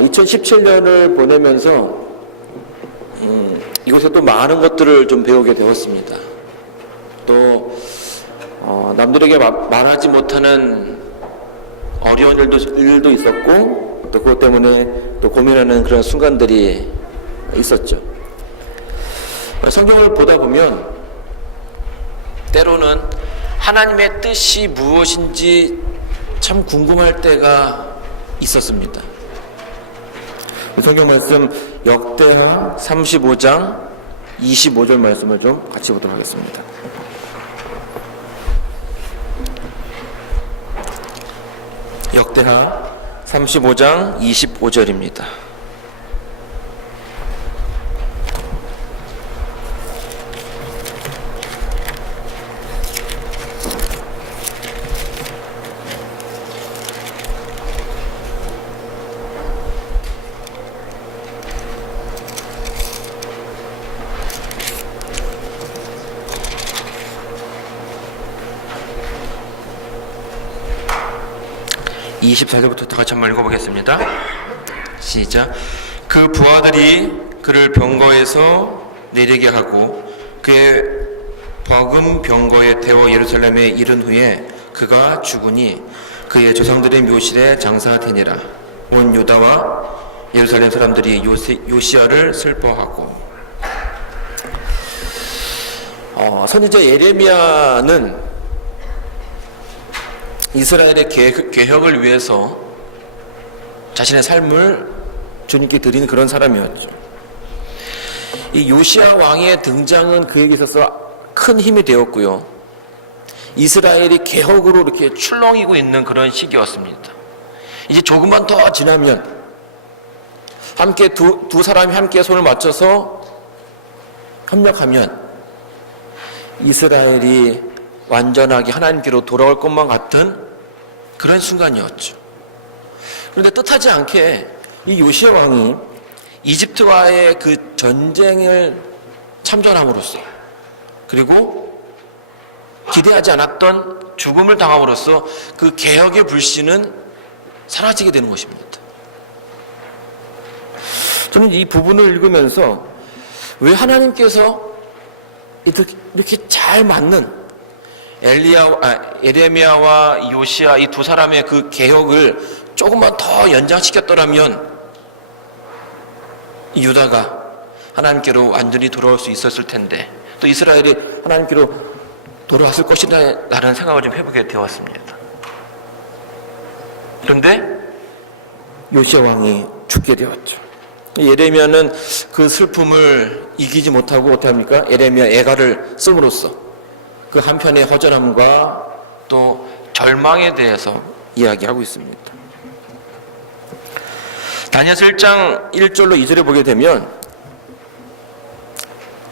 2017년을 보내면서 이곳에 또 많은 것들을 좀 배우게 되었습니다. 또 남들에게 말하지 못하는 어려운 일도 있었고, 또 그것 때문에 또 고민하는 그런 순간들이 있었죠. 성경을 보다 보면 때로는 하나님의 뜻이 무엇인지 참 궁금할 때가 있었습니다. 성경 말씀 역대하 35장 25절 말씀을 좀 같이 보도록 하겠습니다. 역대하 35장 25절입니다. 이 24절부터 같이 한번 읽어보겠습니다. 시작. 그 부하들이 그를 병거에서 내리게 하고 그의 버금 병거에 태워 예루살렘에 이른 후에 그가 죽으니 그의 조상들의 묘실에 장사되니라. 온 유다와 예루살렘 사람들이 요시야를 슬퍼하고. 선지자 예레미야는 이스라엘의 개혁을 위해서 자신의 삶을 주님께 드리는 그런 사람이었죠. 이 요시야 왕의 등장은 그에게 있어서 큰 힘이 되었고요. 이스라엘이 개혁으로 이렇게 출렁이고 있는 그런 시기였습니다. 이제 조금만 더 지나면 함께 두 사람이 함께 손을 맞춰서 협력하면 이스라엘이 완전하게 하나님께로 돌아올 것만 같은 그런 순간이었죠. 그런데 뜻하지 않게 이 요시야 왕이 이집트와의 그 전쟁을 참전함으로써, 그리고 기대하지 않았던 죽음을 당함으로써 그 개혁의 불씨는 사라지게 되는 것입니다. 저는 이 부분을 읽으면서 왜 하나님께서 이렇게 잘 맞는 예레미야와 요시야 이 두 사람의 그 개혁을 조금만 더 연장시켰더라면 유다가 하나님께로 완전히 돌아올 수 있었을 텐데, 또 이스라엘이 하나님께로 돌아왔을 것이라는 생각을 좀 해보게 되었습니다. 그런데 요시야 왕이 죽게 되었죠. 예레미야는 그 슬픔을 이기지 못하고 어떡합니까? 예레미야 애가를 씀으로써 그 한편의 허전함과 또 절망에 대해서 이야기하고 있습니다. 다니엘서 1장 1절로 2절에 보게 되면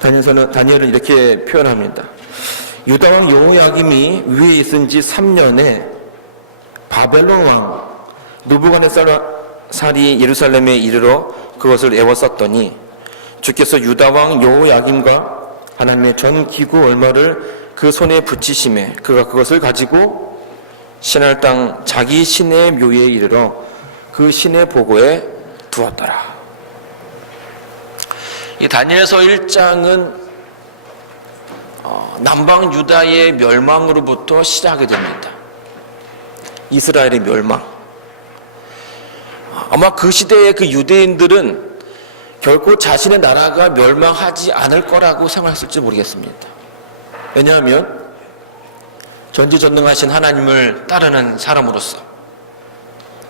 다니엘은 이렇게 표현합니다. 유다 왕 여호야김이 위에 있은 지 3년에 바벨론 왕 느부갓네살이 예루살렘에 이르러 그것을 애워쌌더니 주께서 유다 왕 여호야김과 하나님의 전 기구 얼마를 그 손에 붙이심에 그가 그것을 가지고 신할 땅 자기 신의 묘에 이르러 그 신의 보고에 두었더라. 이 다니엘서 1장은 남방 유다의 멸망으로부터 시작하게 됩니다. 이스라엘의 멸망. 아마 그 시대의 그 유대인들은 결코 자신의 나라가 멸망하지 않을 거라고 생각했을지 모르겠습니다. 왜냐하면 전지전능하신 하나님을 따르는 사람으로서,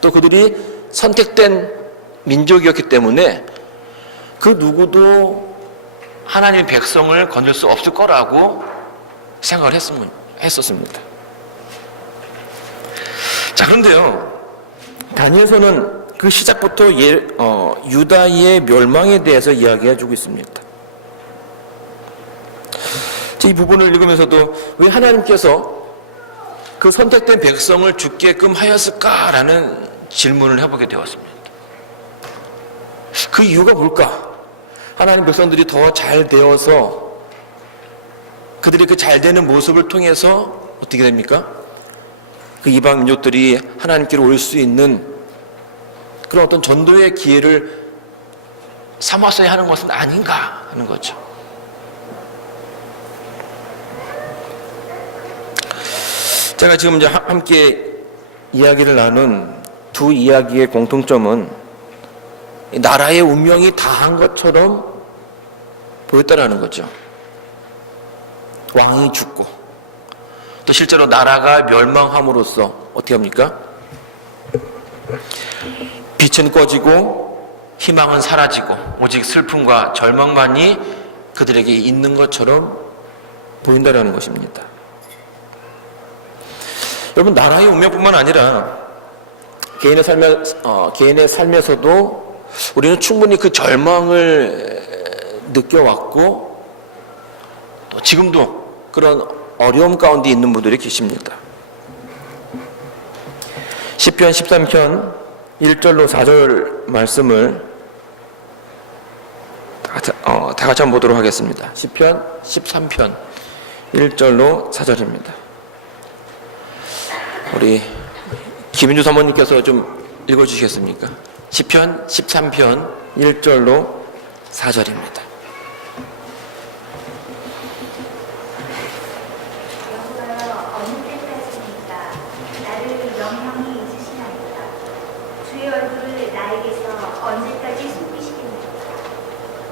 또 그들이 선택된 민족이었기 때문에 그 누구도 하나님의 백성을 건들 수 없을 거라고 생각을 했었습니다. 자, 그런데요, 다니엘서는 그 시작부터 유다의 멸망에 대해서 이야기해주고 있습니다. 이 부분을 읽으면서도 왜 하나님께서 그 선택된 백성을 죽게끔 하였을까라는 질문을 해보게 되었습니다. 그 이유가 뭘까? 하나님 백성들이 더 잘 되어서 그들이 그 잘 되는 모습을 통해서 어떻게 됩니까? 그 이방 민족들이 하나님께로 올 수 있는 그런 어떤 전도의 기회를 삼았어야 하는 것은 아닌가 하는 거죠. 제가 지금 이제 함께 이야기를 나눈 두 이야기의 공통점은 나라의 운명이 다한 것처럼 보였다라는 거죠. 왕이 죽고 또 실제로 나라가 멸망함으로써 어떻게 합니까? 빛은 꺼지고 희망은 사라지고 오직 슬픔과 절망만이 그들에게 있는 것처럼 보인다라는 것입니다. 여러분, 나라의 운명뿐만 아니라 개인의 삶에서도 우리는 충분히 그 절망을 느껴왔고 또 지금도 그런 어려움 가운데 있는 분들이 계십니다. 시편 13편 1절로 4절 말씀을 다 같이 한번 보도록 하겠습니다. 시편 13편 1절로 4절입니다. 우리 김인주 사모님께서 좀 읽어주시겠습니까? 시편 13편 1절로 4절입니다.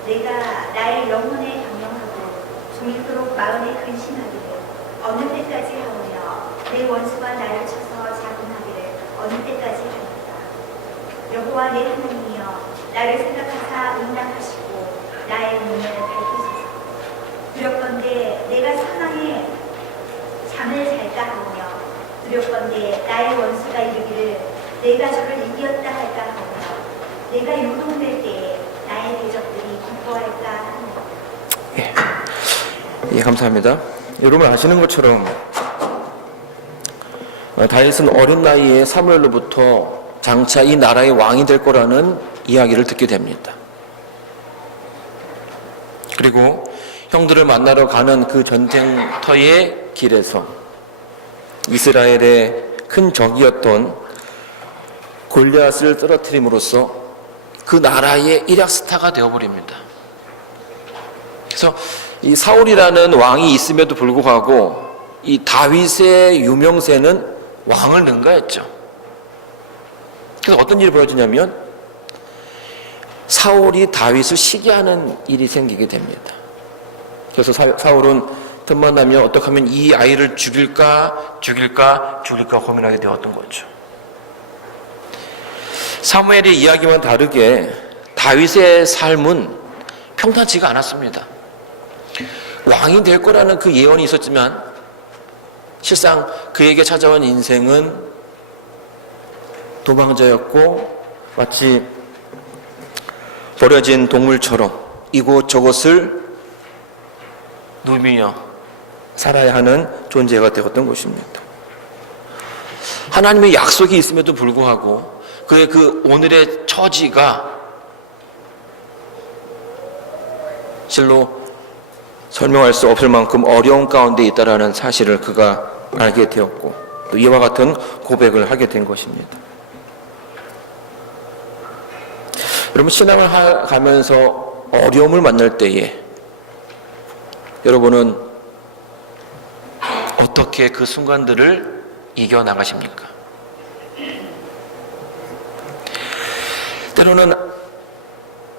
내가 나의 영혼에 경영하고 종일토록 마음에 근심하기를 어느 때까지 하오며 내 원수가 나를 쳐서 자군하기를 어느 때까지 하리까. 여호와 내 하나님이여 나를 생각하사 응답하시고 나의 눈을 밝히소서. 두렵건대 내가 사망에 잠을 잘까 하오며 두렵건대 나의 원수가 이르기를 내가 저를 이겼다 할까 하오며 내가 요동될 때에 나의 대적들이 기뻐할까 하노라. 예, 감사합니다. 여러분 아시는 것처럼 다윗은 어린 나이에 사무엘로부터 장차 이 나라의 왕이 될 거라는 이야기를 듣게 됩니다. 그리고 형들을 만나러 가는 그 전쟁터의 길에서 이스라엘의 큰 적이었던 골리앗을 쓰러뜨림으로써 그 나라의 일약 스타가 되어버립니다. 그래서 이 사울이라는 왕이 있음에도 불구하고 이 다윗의 유명세는 왕을 능가했죠. 그래서 어떤 일이 벌어지냐면 사울이 다윗을 시기하는 일이 생기게 됩니다. 그래서 사울은 틈만 나면 어떻게 하면 이 아이를 죽일까 고민하게 되었던 거죠. 사무엘의 이야기와는 다르게 다윗의 삶은 평탄치가 않았습니다. 왕이 될 거라는 그 예언이 있었지만 실상 그에게 찾아온 인생은 도망자였고 마치 버려진 동물처럼 이곳저곳을 누비며 살아야 하는 존재가 되었던 것입니다. 하나님의 약속이 있음에도 불구하고 그의 그 오늘의 처지가 실로 설명할 수 없을 만큼 어려운 가운데 있다라는 사실을 그가 알게 되었고 또 이와 같은 고백을 하게 된 것입니다. 여러분, 신앙을 가면서 어려움을 만날 때에 여러분은 어떻게 그 순간들을 이겨나가십니까? 때로는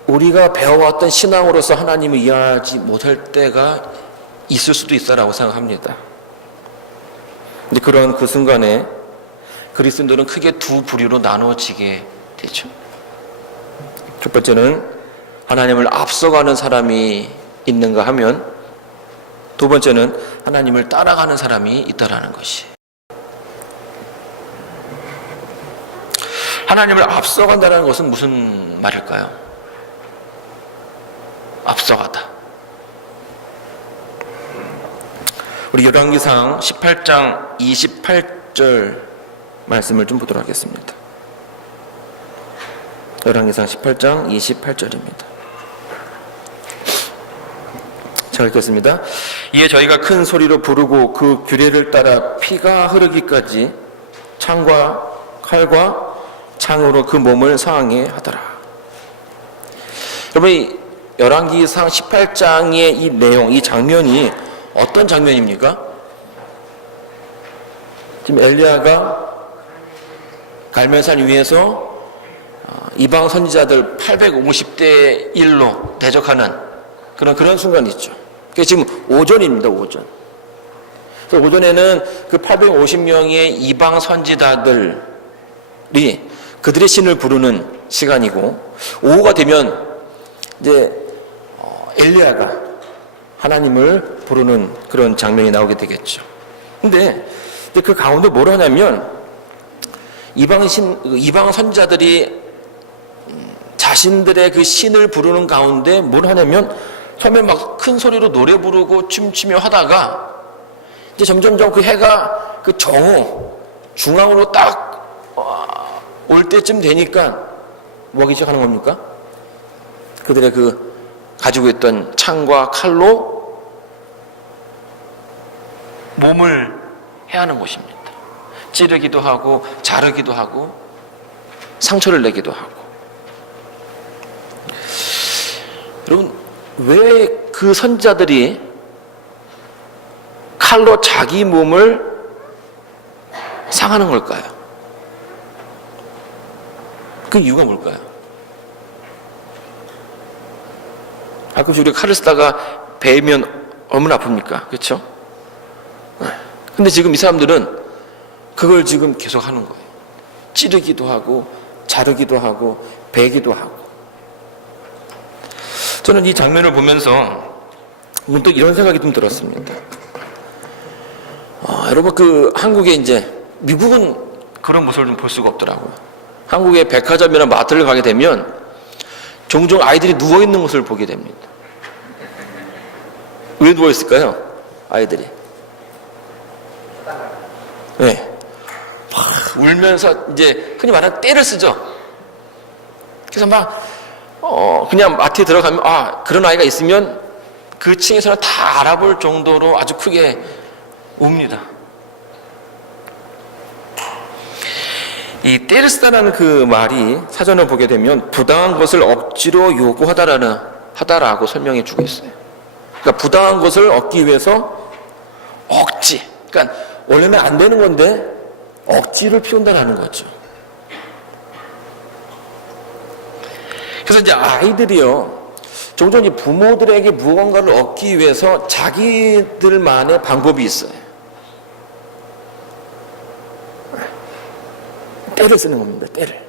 우리가 배워왔던 신앙으로서 하나님을 이해하지 못할 때가 있을 수도 있다라고 생각합니다. 근데 그런 그 순간에 그리스도인들은 크게 두 부류로 나눠지게 되죠. 첫 번째는 하나님을 앞서가는 사람이 있는가 하면 두 번째는 하나님을 따라가는 사람이 있다라는 것이. 하나님을 앞서간다는 것은 무슨 말일까요? 앞서가다. 우리 열왕기상 18장 28절 말씀을 좀 보도록 하겠습니다. 열왕기상 18장 28절입니다. 잘 읽겠습니다. 이에 저희가 큰 소리로 부르고 그 규례를 따라 피가 흐르기까지 창과 칼과 창으로 그 몸을 상하게 하더라. 여러분, 이 열왕기상 18장의 이 내용, 이 장면이 어떤 장면입니까? 지금 엘리야가 갈멜산 위에서 이방 선지자들 850대 1로 대적하는 그런 순간이 있죠. 그게 지금 오전입니다, 오전. 그래서 오전에는 그 850명의 이방 선지자들이 그들의 신을 부르는 시간이고, 오후가 되면 이제 엘리야가 하나님을 부르는 그런 장면이 나오게 되겠죠. 근데 그 가운데 뭘 하냐면 이방 선지자들이 자신들의 그 신을 부르는 가운데 뭘 하냐면 처음에 막 큰 소리로 노래 부르고 춤추며 하다가 이제 점점점 그 해가 그 정오 중앙으로 딱 올 때쯤 되니까 뭐 하기 시작하는 겁니까? 그들의 그 가지고 있던 창과 칼로 몸을 해하는 것입니다. 찌르기도 하고 자르기도 하고 상처를 내기도 하고. 여러분, 왜 그 선지자들이 칼로 자기 몸을 상하는 걸까요? 그 이유가 뭘까요? 가끔씩 우리가 칼을 쓰다가 베면 얼마나 아픕니까? 그렇죠? 근데 지금 이 사람들은 그걸 지금 계속 하는 거예요. 찌르기도 하고 자르기도 하고 베기도 하고. 저는 이 장면을 보면서 문득 이런 생각이 좀 들었습니다. 여러분, 그 한국에 이제 미국은 그런 모습을 좀 볼 수가 없더라고요. 한국의 백화점이나 마트를 가게 되면 종종 아이들이 누워 있는 모습을 보게 됩니다. 왜 누워 있을까요? 아이들이. 네. 막 울면서 이제 흔히 말하는 떼를 쓰죠. 그래서 막 그냥 마트에 들어가면 그런 아이가 있으면 그 층에서는 다 알아볼 정도로 아주 크게 웁니다. 이 떼를 쓰다라는 그 말이 사전을 보게 되면 부당한 것을 억지로 요구하다라고 설명해 주고 있어요. 그러니까 부당한 것을 얻기 위해서 억지. 그러니까 원래는 안 되는 건데 억지를 피운다라는 거죠. 그래서 이제 아이들이요, 종종 이 부모들에게 무언가를 얻기 위해서 자기들만의 방법이 있어요. 때를 쓰는 겁니다, 때를.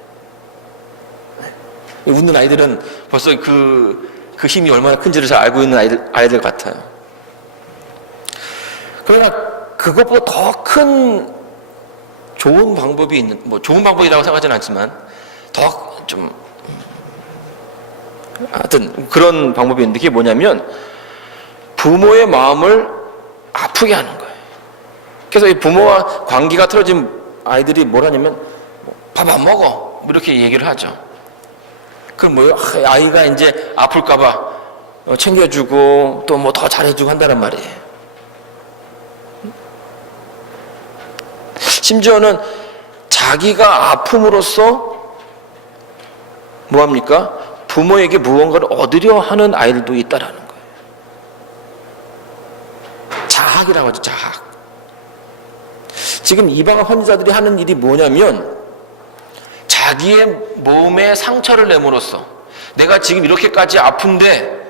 웃는 아이들은 벌써 그 힘이 얼마나 큰지를 잘 알고 있는 아이들 같아요. 그러나 그것보다 더 큰 좋은 방법이 좋은 방법이라고 생각하지는 않지만 더 좀 하여튼 그런 방법이 있는데, 그게 뭐냐면 부모의 마음을 아프게 하는 거예요. 그래서 이 부모와 관계가 틀어진 아이들이 뭘 하냐면 밥 안 먹어 이렇게 얘기를 하죠. 그럼 아이가 이제 아플까봐 챙겨주고 또 뭐 더 잘해주고 한다는 말이에요. 심지어는 자기가 아픔으로써 뭐합니까? 부모에게 무언가를 얻으려 하는 아이들도 있다라는 거예요. 자학이라고 하죠, 자학. 지금 이방 선지자들이 하는 일이 뭐냐면 자기의 몸에 상처를 내므로써 내가 지금 이렇게까지 아픈데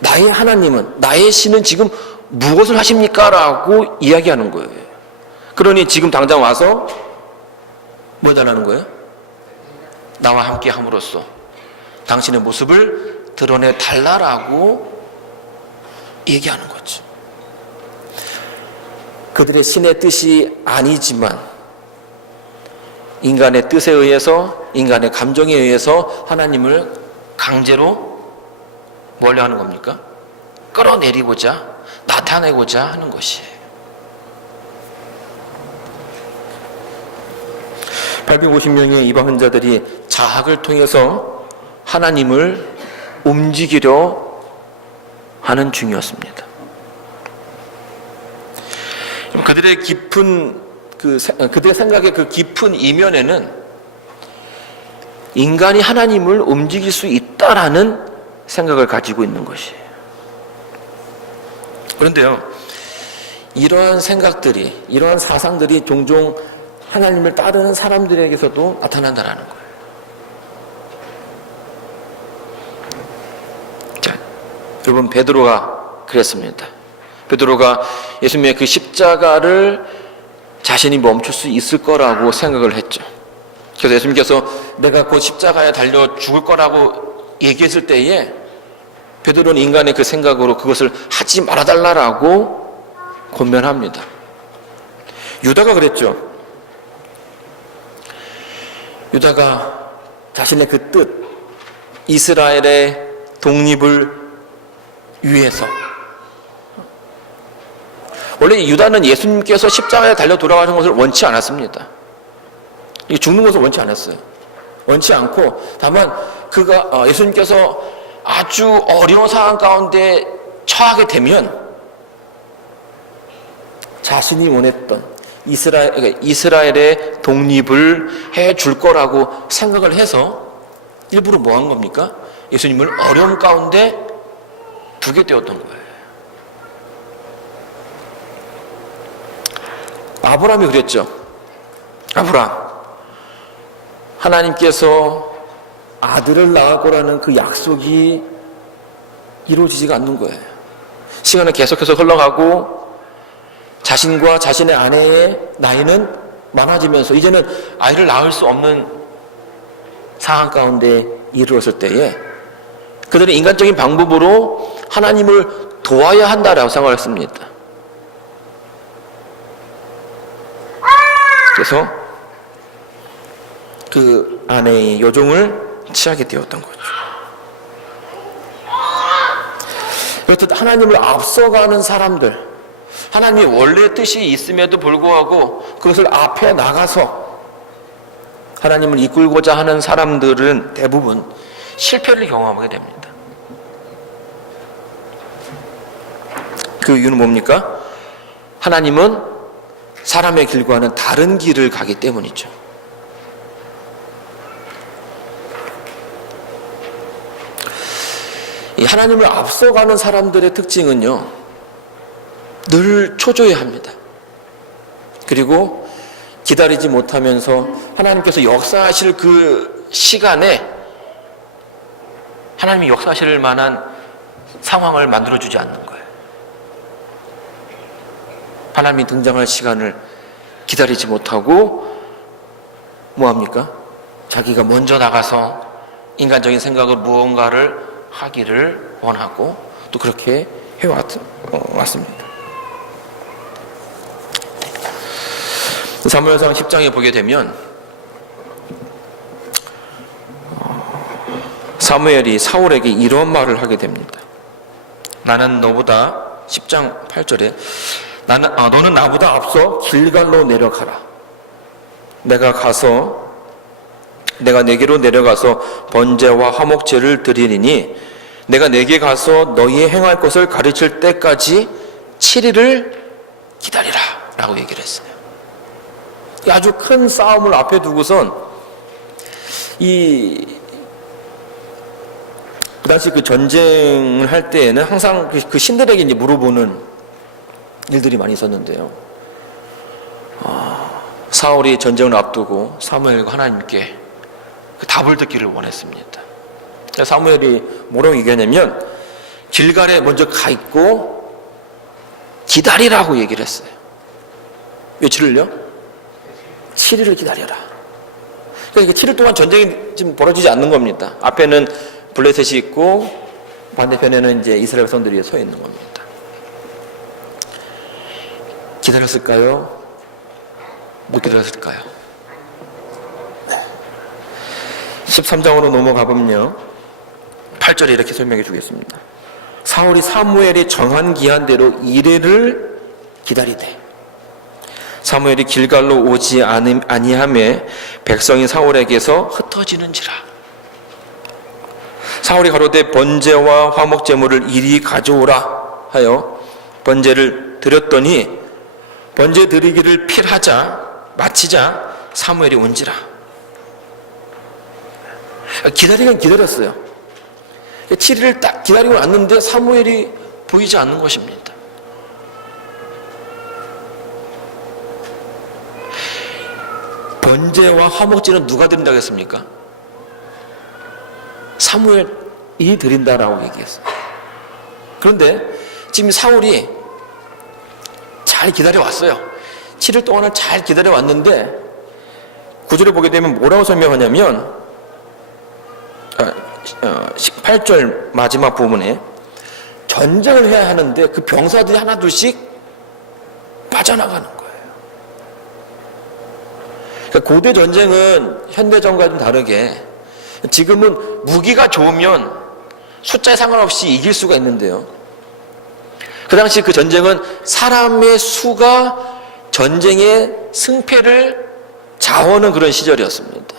나의 하나님은, 나의 신은 지금 무엇을 하십니까? 라고 이야기하는 거예요. 그러니 지금 당장 와서 뭐 해달라는 거예요? 나와 함께 함으로써 당신의 모습을 드러내 달라라고 얘기하는 거죠. 그들의 신의 뜻이 아니지만 인간의 뜻에 의해서, 인간의 감정에 의해서 하나님을 강제로 뭘 하는 겁니까? 끌어내리고자, 나타내고자 하는 것이에요. 850명의 이방 선지자들이 자학을 통해서 하나님을 움직이려 하는 중이었습니다. 그들의 깊은 그들의 생각의 그 깊은 이면에는 인간이 하나님을 움직일 수 있다라는 생각을 가지고 있는 것이에요. 그런데요, 이러한 생각들이, 이러한 사상들이 종종 하나님을 따르는 사람들에게서도 나타난다는 거예요. 자, 여러분, 베드로가 그랬습니다. 베드로가 예수님의 그 십자가를 자신이 멈출 수 있을 거라고 생각을 했죠. 그래서 예수님께서 내가 곧 십자가에 달려 죽을 거라고 얘기했을 때에 베드로는 인간의 그 생각으로 그것을 하지 말아달라고 권면합니다. 유다가 그랬죠. 유다가 자신의 그 뜻, 이스라엘의 독립을 위해서, 원래 유다는 예수님께서 십자가에 달려 돌아가는 것을 원치 않았습니다. 죽는 것을 원치 않았어요. 원치 않고, 다만 그가 예수님께서 아주 어려운 상황 가운데 처하게 되면 자신이 원했던 이스라엘의 독립을 해줄 거라고 생각을 해서 일부러 뭐 한 겁니까? 예수님을 어려움 가운데 두게 되었던 거예요. 아브라함이 그랬죠. 아브라함, 하나님께서 아들을 낳을 거라는 그 약속이 이루어지지가 않는 거예요. 시간은 계속해서 흘러가고 자신과 자신의 아내의 나이는 많아지면서 이제는 아이를 낳을 수 없는 상황 가운데 이르렀을 때에 그들은 인간적인 방법으로 하나님을 도와야 한다라고 생각했습니다. 그래서 그 아내의 여종을 취하게 되었던 거죠. 그렇듯 하나님을 앞서가는 사람들, 하나님의 원래 뜻이 있음에도 불구하고 그것을 앞에 나가서 하나님을 이끌고자 하는 사람들은 대부분 실패를 경험하게 됩니다. 그 이유는 뭡니까? 하나님은 사람의 길과는 다른 길을 가기 때문이죠. 이 하나님을 앞서가는 사람들의 특징은요, 늘 초조해합니다. 그리고 기다리지 못하면서 하나님께서 역사하실 그 시간에 하나님이 역사하실 만한 상황을 만들어주지 않는 거예요. 하나님이 등장할 시간을 기다리지 못하고 뭐합니까? 자기가 먼저 나가서 인간적인 생각으로 무언가를 하기를 원하고 또 그렇게 해왔습니다. 사무엘상 10장에 보게 되면 사무엘이 사울에게 이런 말을 하게 됩니다. 나는 너보다 10장 8절에 너는 나보다 앞서 길갈로 내려가라. 내가 내게로 내려가서 번제와 화목제를 드리리니 내가 내게 가서 너희 행할 것을 가르칠 때까지 7일을 기다리라 라고 얘기를 했어요. 아주 큰 싸움을 앞에 두고선 그 당시 그 전쟁을 할 때에는 항상 그 신들에게 이제 물어보는 일들이 많이 있었는데요. 사울이 전쟁을 앞두고 사무엘과 하나님께 그 답을 듣기를 원했습니다. 사무엘이 뭐라고 얘기하냐면 길갈에 먼저 가 있고 기다리라고 얘기를 했어요. 며칠을요? 7일을 기다려라. 그러니까 7일 동안 전쟁이 지금 벌어지지 않는 겁니다. 앞에는 블레셋이 있고 반대편에는 이제 이스라엘 백성들이 서 있는 겁니다. 기다렸을까요? 못 기다렸을까요? 13장으로 넘어가 보면요, 8절에 이렇게 설명해 주겠습니다. 사울이 사무엘이 정한 기한대로 이레를 기다리되 사무엘이 길갈로 오지 아니하매 백성이 사울에게서 흩어지는지라. 사울이 가로되 번제와 화목제물을 이리 가져오라 하여 번제를 드렸더니 번제 드리기를 필하자 마치자 사무엘이 온지라. 기다리긴 기다렸어요. 7일을 딱 기다리고 왔는데 사무엘이 보이지 않는 것입니다. 번제와 화목제는 누가 드린다고 했습니까? 사무엘이 드린다라고 얘기했어요. 그런데 지금 사울이 잘 기다려왔어요. 7일 동안을 잘 기다려왔는데 9절에 보게 되면 뭐라고 설명하냐면 18절 마지막 부분에 전쟁을 해야 하는데 그 병사들이 하나 둘씩 빠져나가는 거예요. 그러니까 고대 전쟁은 현대전과 좀 다르게 지금은 무기가 좋으면 숫자에 상관없이 이길 수가 있는데요. 그 당시 그 전쟁은 사람의 수가 전쟁의 승패를 좌우하는 그런 시절이었습니다.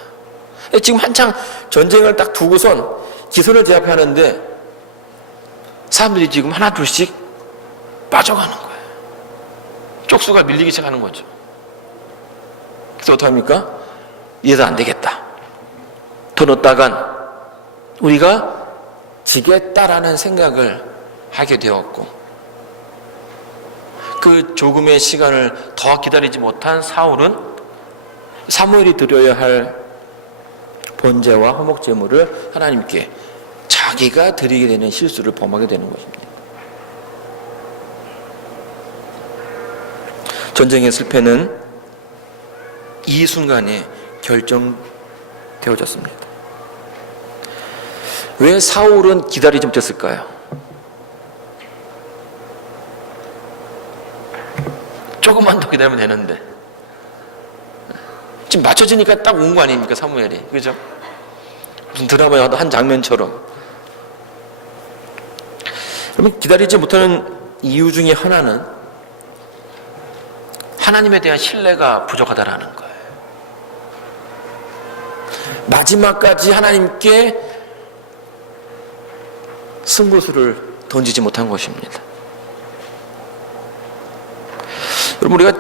지금 한창 전쟁을 딱 두고선 기선을 제압하는데 사람들이 지금 하나 둘씩 빠져가는 거예요. 쪽수가 밀리기 시작하는 거죠. 그래서 어떡합니까? 이래서 안 되겠다. 더 넣었다간 우리가 지겠다라는 생각을 하게 되었고, 그 조금의 시간을 더 기다리지 못한 사울은 사무엘이 드려야 할 번제와 화목제물을 하나님께 자기가 드리게 되는 실수를 범하게 되는 것입니다. 전쟁의 실패는 이 순간에 결정되어졌습니다. 왜 사울은 기다리지 못했을까요? 조금만 더 기다리면 되는데 지금 맞춰지니까 딱 온 거 아닙니까? 사무엘이, 그죠? 무슨 드라마에 한 장면처럼. 그러면 기다리지 못하는 이유 중에 하나는 하나님에 대한 신뢰가 부족하다라는 거예요. 마지막까지 하나님께 승부수를 던지지 못한 것입니다. 여러분, 우리가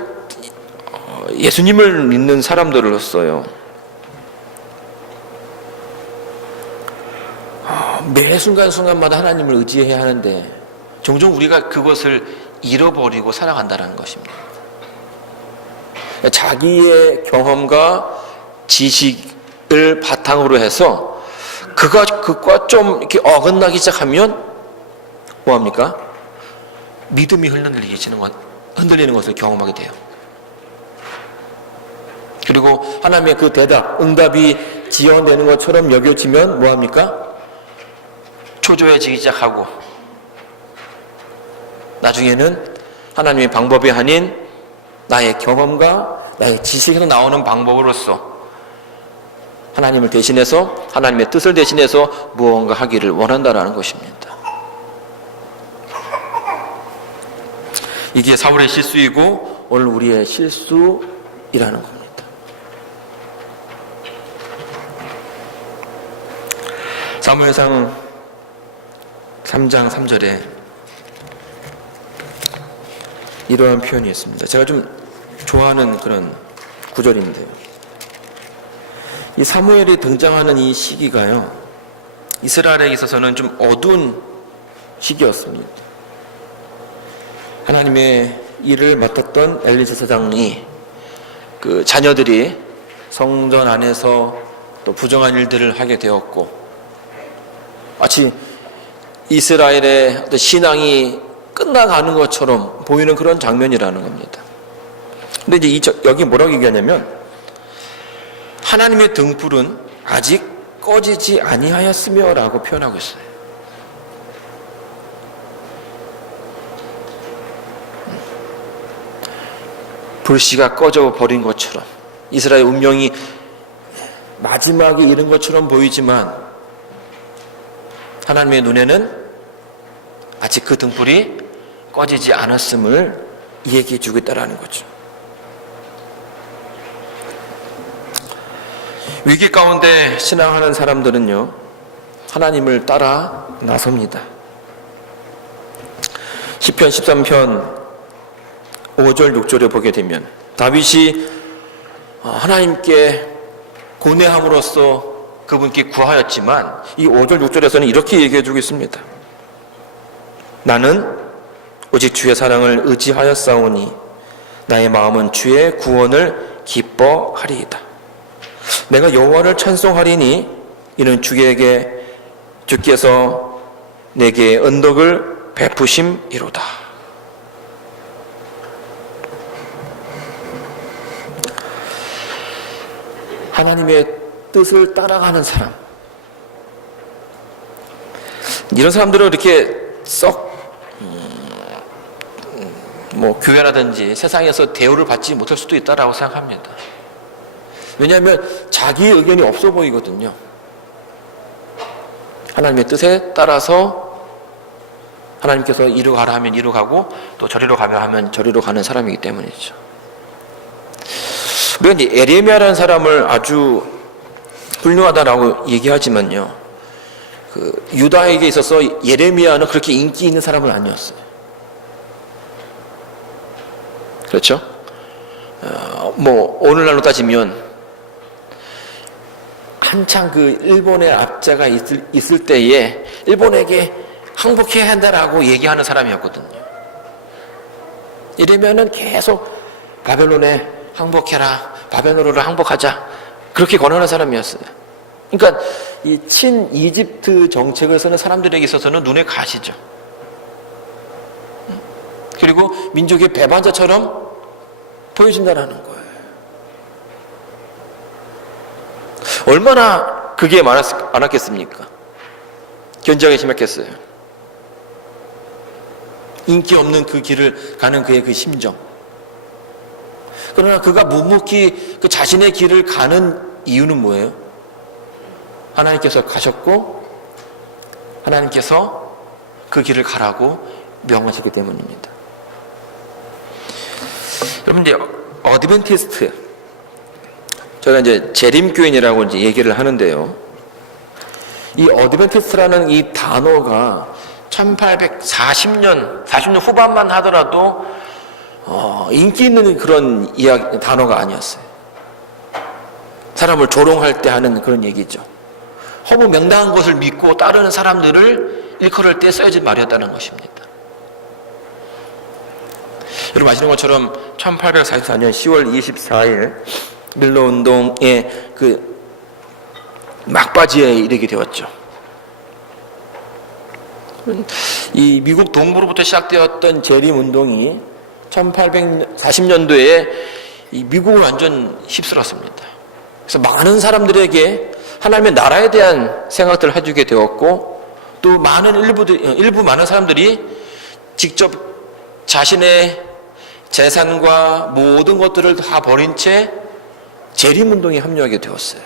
예수님을 믿는 사람들로서요, 매 순간순간마다 하나님을 의지해야 하는데 종종 우리가 그것을 잃어버리고 살아간다는 것입니다. 자기의 경험과 지식을 바탕으로 해서 그것과 좀 이렇게 어긋나기 시작하면 뭐합니까? 믿음이 흔들리는 것을 경험하게 돼요. 그리고 하나님의 그 대답, 응답이 지연되는 것처럼 여겨지면 뭐합니까? 초조해지기 시작하고, 나중에는 하나님의 방법이 아닌 나의 경험과 나의 지식에서 나오는 방법으로서 하나님을 대신해서, 하나님의 뜻을 대신해서 무언가 하기를 원한다라는 것입니다. 이게 사울의 실수이고 오늘 우리의 실수이라는 겁니다. 사무엘상 3장 3절에 이러한 표현이 있습니다. 제가 좀 좋아하는 그런 구절인데요. 이 사무엘이 등장하는 이 시기가요, 이스라엘에 있어서는 좀 어두운 시기였습니다. 하나님의 일을 맡았던 엘리사 사장이 그 자녀들이 성전 안에서 또 부정한 일들을 하게 되었고, 마치 이스라엘의 어떤 신앙이 끝나가는 것처럼 보이는 그런 장면이라는 겁니다. 근데 이제 여기 뭐라고 얘기하냐면, 하나님의 등불은 아직 꺼지지 아니하였으며 라고 표현하고 있어요. 불씨가 꺼져 버린 것처럼, 이스라엘 운명이 마지막에 이른 것처럼 보이지만 하나님의 눈에는 아직 그 등불이 꺼지지 않았음을 얘기해 주고 있다는 거죠. 위기 가운데 신앙하는 사람들은요, 하나님을 따라 나섭니다. 시편 13편 5절 6절에 보게 되면 다윗이 하나님께 고뇌함으로써 그분께 구하였지만 이 5절 6절에서는 이렇게 얘기해 주고 있습니다. 나는 오직 주의 사랑을 의지하였사오니 나의 마음은 주의 구원을 기뻐하리이다. 내가 여호와를 찬송하리니 이는 주께서 내게 언덕을 베푸심이로다. 하나님의 뜻을 따라가는 사람, 이런 사람들은 이렇게 썩 교회라든지 세상에서 대우를 받지 못할 수도 있다라고 생각합니다. 왜냐하면 자기 의견이 없어 보이거든요. 하나님의 뜻에 따라서 하나님께서 이리로 가라 하면 이리로 가고 또 저리로 가면 하면 저리로 가는 사람이기 때문이죠. 우리가 이제 에레미야라는 사람을 아주 훌륭하다라고 얘기하지만요, 유다에게 있어서 예레미야는 그렇게 인기 있는 사람은 아니었어요. 그렇죠? 오늘날로 따지면 한창 그 일본의 압제가 있을 때에 일본에게 항복해야 한다라고 얘기하는 사람이었거든요. 이러면은 계속 바벨론에 항복해라, 바벨론으로 항복하자, 그렇게 권하는 사람이었어요. 그러니까 이 친 이집트 정책을 쓰는 사람들에게 있어서는 눈에 가시죠. 그리고 민족의 배반자처럼 보여진다는 거예요. 얼마나 그게 많았겠습니까? 견제하기 심했겠어요. 인기 없는 그 길을 가는 그의 그 심정. 그러나 그가 묵묵히 그 자신의 길을 가는 이유는 뭐예요? 하나님께서 가셨고 하나님께서 그 길을 가라고 명하셨기 때문입니다. 여러분, 이제 어드벤티스트, 저희가 이제 재림교인이라고 이제 얘기를 하는데요, 이 어드벤티스트라는 이 단어가 1840년 후반만 하더라도 인기 있는 그런 단어가 아니었어요. 사람을 조롱할 때 하는 그런 얘기죠. 허무 명랑한 것을 믿고 따르는 사람들을 일컬을 때 써야지 말이었다는 것입니다. 여러분 아시는 것처럼 1844년 10월 24일 밀러운동의 그 막바지에 이르게 되었죠. 이 미국 동부로부터 시작되었던 재림운동이 1840년도에 이 미국을 완전 휩쓸었습니다. 그래서 많은 사람들에게 하나님의 나라에 대한 생각들을 해주게 되었고, 또 많은 일부 많은 사람들이 직접 자신의 재산과 모든 것들을 다 버린 채 재림운동에 합류하게 되었어요.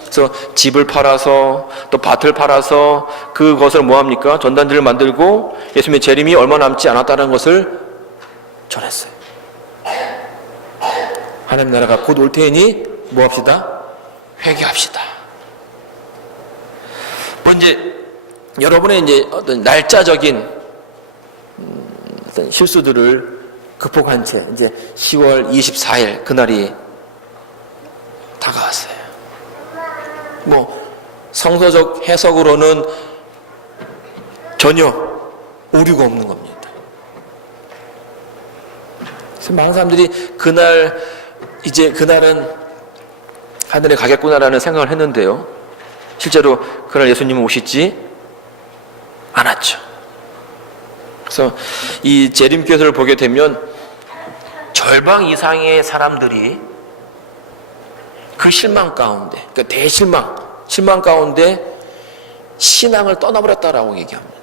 그래서 집을 팔아서 또 밭을 팔아서 그것을 뭐합니까? 전단지를 만들고 예수님의 재림이 얼마 남지 않았다는 것을 전했어요. 하나님 나라가 곧 올 테니 뭐합시다? 회개합시다. 이제 여러분의 이제 어떤 날짜적인 어떤 실수들을 극복한 채 이제 10월 24일 그날이 다가왔어요. 성서적 해석으로는 전혀 오류가 없는 겁니다. 그래서 많은 사람들이 그날은 하늘에 가겠구나라는 생각을 했는데요, 실제로 그날 예수님은 오시지 않았죠. 그래서 이 재림교회를 보게 되면 절반 이상의 사람들이 그 실망 가운데, 그러니까 실망 가운데 신앙을 떠나버렸다라고 얘기합니다.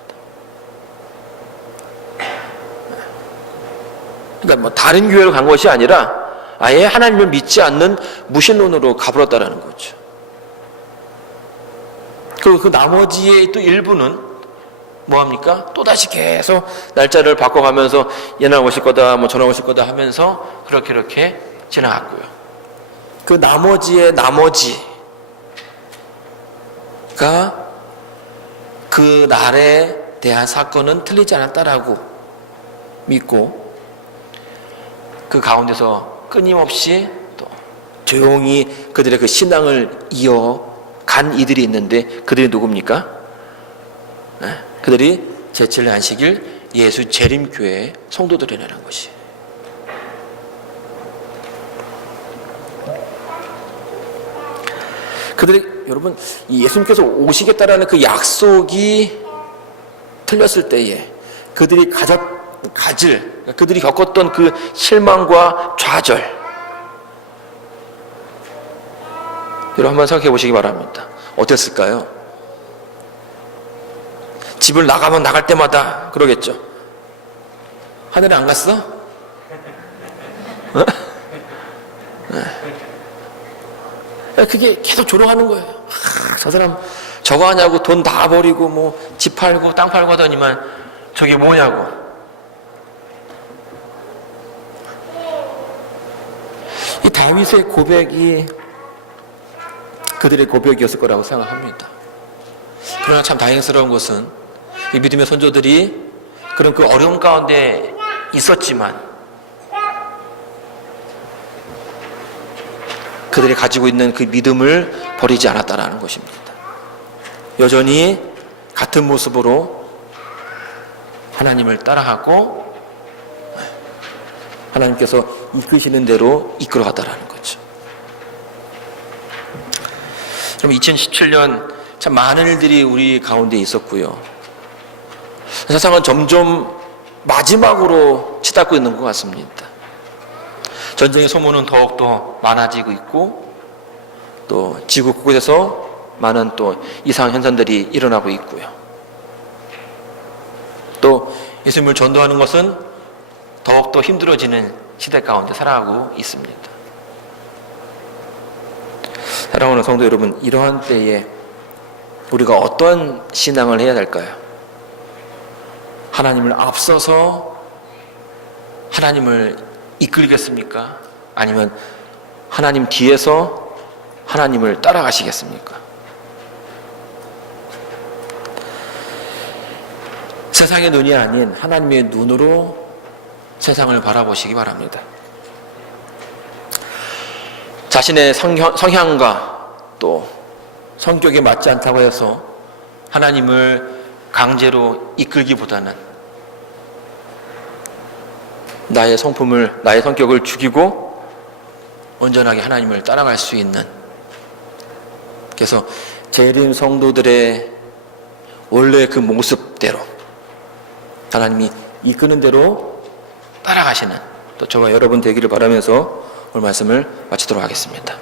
그러니까 다른 교회로 간 것이 아니라 아예 하나님을 믿지 않는 무신론으로 가버렸다라는 거죠. 그리고 그 나머지의 또 일부는 뭐합니까? 또다시 계속 날짜를 바꿔가면서 얘날 오실 거다, 저날 오실 거다 하면서 그렇게 지나갔고요. 그 나머지의 나머지가 그 날에 대한 사건은 틀리지 않았다라고 믿고 그 가운데서 끊임없이 또 조용히 그들의 그 신앙을 이어간 이들이 있는데 그들이 누굽니까? 그들이 제7일 안식일 예수 재림교회 성도들이라는 것이. 그들이 여러분 이 예수님께서 오시겠다라는 그 약속이 틀렸을 때에 그들이 가질 그들이 겪었던 그 실망과 좌절, 여러분 한번 생각해 보시기 바랍니다. 어땠을까요? 집을 나가면 나갈 때마다 그러겠죠. 하늘에 안 갔어? 어? 그게 계속 조롱하는 거예요. 저 사람 저거 하냐고 돈 다 버리고 뭐 집 팔고 땅 팔고 하더니만 저게 뭐냐고. 이 다윗의 고백이 그들의 고백이었을 거라고 생각합니다. 그러나 참 다행스러운 것은 이 믿음의 선조들이 그런 그 어려움 가운데 있었지만 그들이 가지고 있는 그 믿음을 버리지 않았다라는 것입니다. 여전히 같은 모습으로 하나님을 따라하고 하나님께서 이끄시는 대로 이끌어가다라는 거죠. 그럼 2017년 참 많은 일들이 우리 가운데 있었고요. 세상은 점점 마지막으로 치닫고 있는 것 같습니다. 전쟁의 소문은 더욱더 많아지고 있고 또 지구 곳곳에서 많은 또 이상 현상들이 일어나고 있고요. 또 예수님을 전도하는 것은 더욱더 힘들어지는 시대 가운데 살아가고 있습니다. 사랑하는 성도 여러분, 이러한 때에 우리가 어떤 신앙을 해야 될까요? 하나님을 앞서서 하나님을 이끌겠습니까? 아니면 하나님 뒤에서 하나님을 따라가시겠습니까? 세상의 눈이 아닌 하나님의 눈으로 세상을 바라보시기 바랍니다. 자신의 성향과 또 성격에 맞지 않다고 해서 하나님을 강제로 이끌기보다는 나의 성품을, 나의 성격을 죽이고 온전하게 하나님을 따라갈 수 있는, 그래서 재림 성도들의 원래 그 모습대로 하나님이 이끄는 대로 따라가시는 또 저와 여러분 되기를 바라면서 오늘 말씀을 마치도록 하겠습니다.